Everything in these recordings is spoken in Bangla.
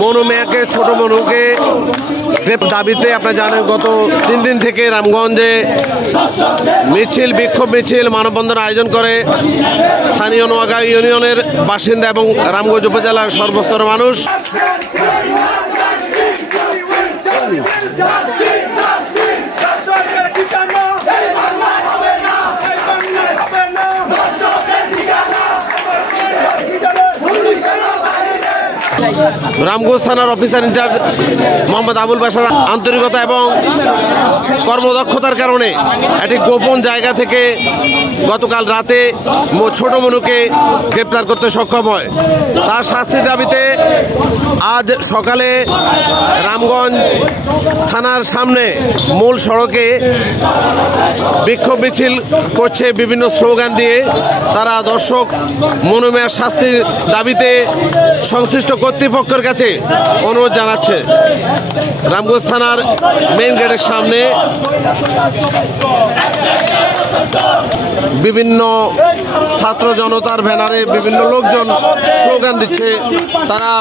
মনু মিয়াকে, ছোট মনুকে দাবিতে আপনারা জানেন গত 3 দিন থেকে রামগঞ্জে মিছিল, বিক্ষোভ মিছিল, মানববন্ধন আয়োজন করে স্থানীয় নোয়াগাঁও ইউনিয়নের বাসিন্দা এবং রামগঞ্জ উপজেলার সর্বস্তরের মানুষ। রামগঞ্জ থানার অফিসার ইনচার্জ মোহাম্মদ আবুল বাশার আন্তরিকতা এবং কর্মদক্ষতার কারণে একটি গোপন জায়গা থেকে গতকাল রাতে ছোট মনুকে গ্রেপ্তার করতে সক্ষম হয়। তার শাস্তির দাবিতে আজ সকালে রামগঞ্জ থানার সামনে মূল সড়কে বিক্ষোভ মিছিল করছে বিভিন্ন স্লোগান দিয়ে। তারা দর্শক মনু মিয়ার শাস্তির দাবিতে সংশ্লিষ্ট কর্তৃপক্ষের কাছে অনুরোধ জানাচ্ছে। রামগঞ্জ থানার মেইন গেটের সামনে বিভিন্ন ছাত্র জনতার ব্যানারে বিভিন্ন লোকজন স্লোগান দিচ্ছে। তারা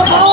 Hey!